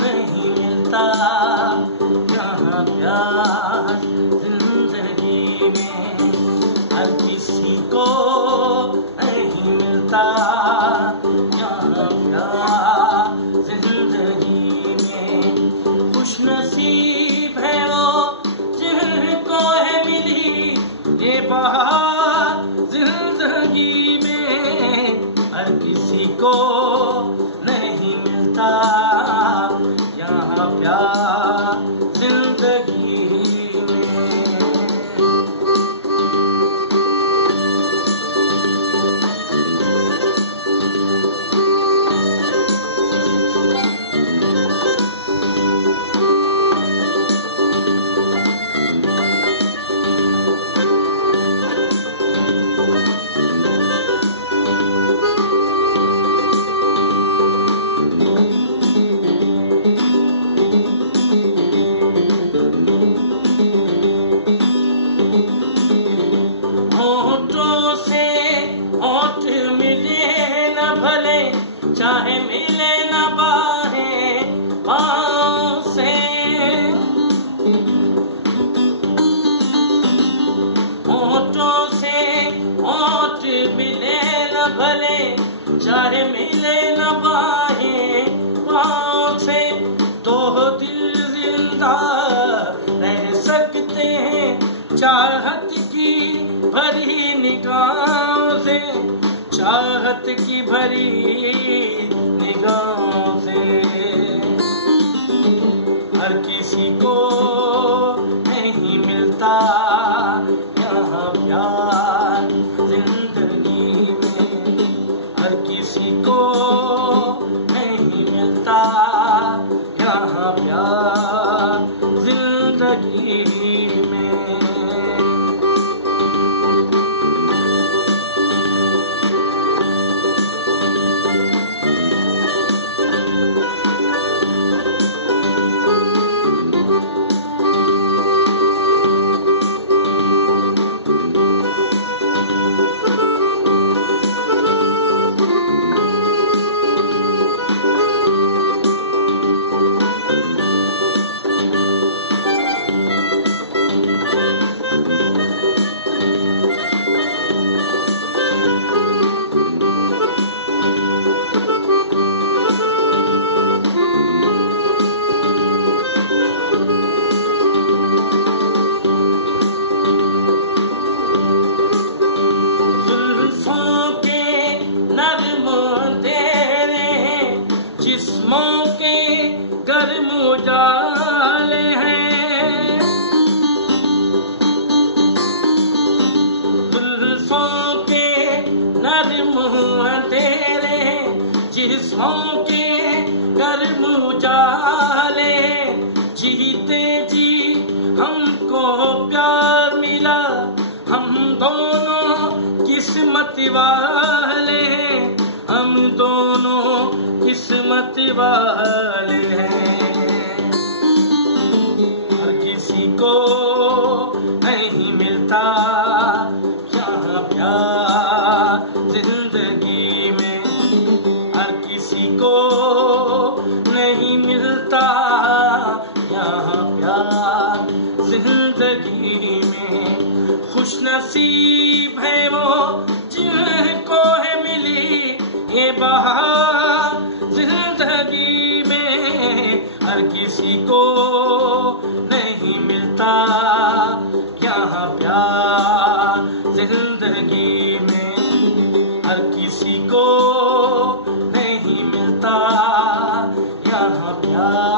नहीं मिलता यहाँ प्यार जिंदगी में, हर किसी को नहीं मिलता यहाँ प्यार जिंदगी में। खुशनसीब है वो जिनको है मिली ये बहार जिंदगी में, हर किसी को नहीं मिलता यहाँ प्यार जिंदगी में। चाहे मिले न बाहें पाँव से, होठों से होठ मिले न भले, चाहे मिले न बाहें पाँव से, तो दिल जिंदा रह सकते हैं चाहत की भरी निगाहों से, चाहत की भरी निगाहों से। हर किसी को नहीं मिलता यहाँ प्यार जिंदगी में, हर किसी को नहीं मिलता यहाँ प्यार जिंदगी में। जिस्मों के गर्म उजाले हैं, जुल्फों के नर्म अंधेरे, जिस्मों के गर्म उजाले, जीते जी हमको प्यार मिला, हम दोनों किस्मत वाले हैं, हम दोनों किस्मत वाले हैं। हर किसी को नहीं मिलता यहाँ प्यार जिंदगी में, हर किसी को नहीं मिलता यहाँ प्यार जिंदगी में। खुशनसीब है वो जिनको है मिली ये बहार जिंदगी में, हर किसी को नहीं मिलता यहाँ प्यार जिंदगी में, हर किसी को नहीं मिलता यहाँ प्यार।